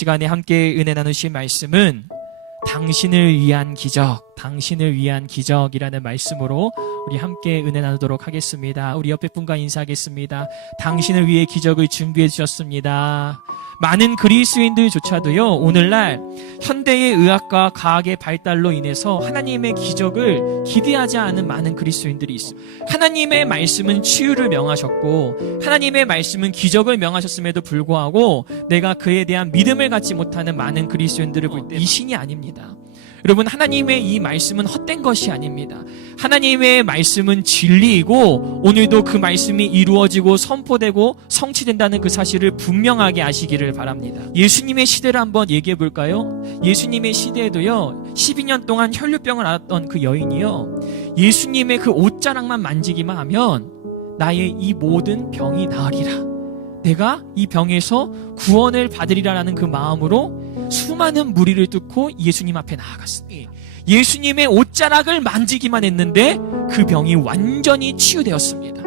시간에 함께 은혜 나누실 말씀은 당신을 위한 기적, 당신을 위한 기적이라는 말씀으로 우리 함께 은혜 나누도록 하겠습니다. 우리 옆에 분과 인사하겠습니다. 당신을 위해 기적을 준비해 주셨습니다. 많은 그리스도인들조차도요, 오늘날 현대의 의학과 과학의 발달로 인해서 하나님의 기적을 기대하지 않은 많은 그리스도인들이 있습니다. 하나님의 말씀은 치유를 명하셨고 하나님의 말씀은 기적을 명하셨음에도 불구하고 내가 그에 대한 믿음을 갖지 못하는 많은 그리스도인들을 볼 때 미신이 아닙니다. 여러분, 하나님의 이 말씀은 헛된 것이 아닙니다. 하나님의 말씀은 진리이고 오늘도 그 말씀이 이루어지고 선포되고 성취된다는 그 사실을 분명하게 아시기를 바랍니다. 예수님의 시대를 한번 얘기해 볼까요? 예수님의 시대에도요, 12년 동안 혈류병을 앓았던 그 여인이요, 예수님의 그 옷자락만 만지기만 하면 나의 이 모든 병이 나으리라, 내가 이 병에서 구원을 받으리라라는 그 마음으로 수많은 무리를 뚫고 예수님 앞에 나아갔습니다. 예수님의 옷자락을 만지기만 했는데 그 병이 완전히 치유되었습니다.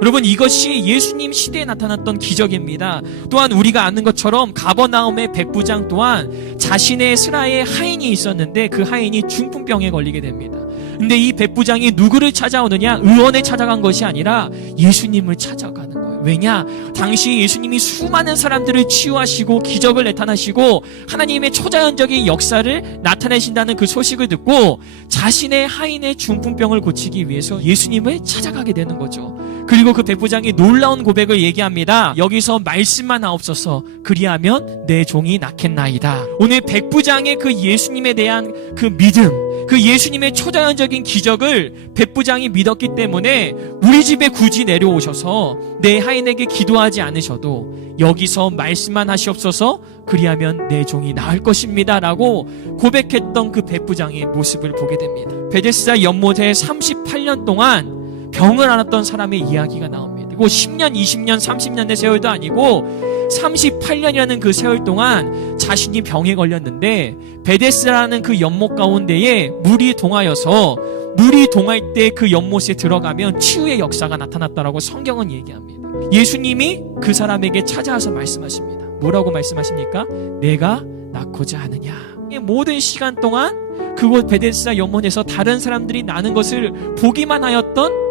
여러분, 이것이 예수님 시대에 나타났던 기적입니다. 또한 우리가 아는 것처럼 가버나움의 백부장 또한 자신의 스라에 하인이 있었는데 그 하인이 중풍병에 걸리게 됩니다. 근데 이 백부장이 누구를 찾아오느냐? 의원에 찾아간 것이 아니라 예수님을 찾아가는 거예요. 왜냐? 당시 예수님이 수많은 사람들을 치유하시고 기적을 나타나시고 하나님의 초자연적인 역사를 나타내신다는 그 소식을 듣고 자신의 하인의 중풍병을 고치기 위해서 예수님을 찾아가게 되는 거죠. 그리고 그 백부장이 놀라운 고백을 얘기합니다. 여기서 말씀만 하옵소서, 그리하면 내 종이 낫겠나이다. 오늘 백부장의 그 예수님에 대한 그 믿음, 그 예수님의 초자연적인 기적을 백부장이 믿었기 때문에 우리 집에 굳이 내려오셔서 내 하인에게 기도하지 않으셔도 여기서 말씀만 하시옵소서, 그리하면 내 종이 나을 것입니다 라고 고백했던 그 백부장의 모습을 보게 됩니다. 베데스다 연못에 38년 동안 병을 앓았던 사람의 이야기가 나옵니다. 그리고 10년, 20년, 30년의 세월도 아니고 38년이라는 그 세월 동안 자신이 병에 걸렸는데 베데스다라는 그 연못 가운데에 물이 동하여서 물이 동할 때 그 연못에 들어가면 치유의 역사가 나타났다라고 성경은 얘기합니다. 예수님이 그 사람에게 찾아와서 말씀하십니다. 뭐라고 말씀하십니까? 내가 낫고자 하느냐. 모든 시간 동안 그곳 베데스다 연못에서 다른 사람들이 나는 것을 보기만 하였던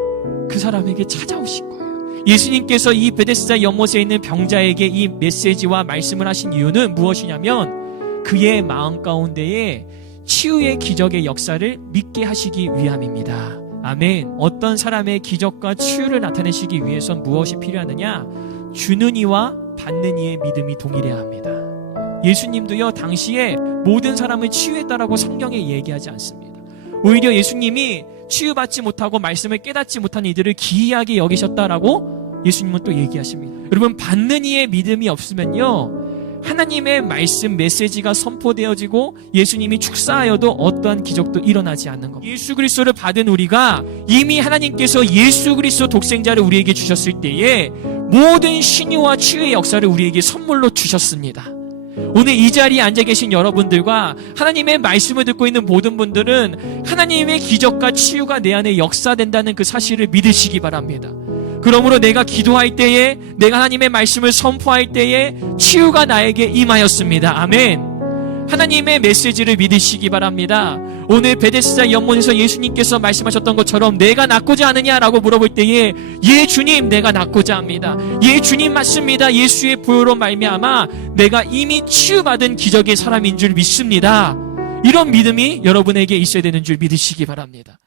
그 사람에게 찾아오신 거예요. 예수님께서 이 베데스다 연못에 있는 병자에게 이 메시지와 말씀을 하신 이유는 무엇이냐면 그의 마음 가운데에 치유의 기적의 역사를 믿게 하시기 위함입니다. 아멘. 어떤 사람의 기적과 치유를 나타내시기 위해선 무엇이 필요하느냐? 주는 이와 받는 이의 믿음이 동일해야 합니다. 예수님도요, 당시에 모든 사람을 치유했다라고 성경에 얘기하지 않습니다. 오히려 예수님이 치유받지 못하고 말씀을 깨닫지 못한 이들을 기이하게 여기셨다라고 예수님은 또 얘기하십니다. 여러분, 받는 이의 믿음이 없으면요, 하나님의 말씀 메시지가 선포되어지고 예수님이 축사하여도 어떠한 기적도 일어나지 않는 겁니다. 예수 그리스도를 받은 우리가 이미 하나님께서 예수 그리스도 독생자를 우리에게 주셨을 때에 모든 신유와 치유의 역사를 우리에게 선물로 주셨습니다. 오늘 이 자리에 앉아 계신 여러분들과 하나님의 말씀을 듣고 있는 모든 분들은 하나님의 기적과 치유가 내 안에 역사된다는 그 사실을 믿으시기 바랍니다. 그러므로 내가 기도할 때에, 내가 하나님의 말씀을 선포할 때에 치유가 나에게 임하였습니다. 아멘. 하나님의 메시지를 믿으시기 바랍니다. 오늘 베데스다 연못에서 예수님께서 말씀하셨던 것처럼 내가 낫고자 하느냐라고 물어볼 때에 예 주님, 내가 낫고자 합니다. 예 주님, 맞습니다. 예수의 보혈로 말미암아 내가 이미 치유받은 기적의 사람인 줄 믿습니다. 이런 믿음이 여러분에게 있어야 되는 줄 믿으시기 바랍니다.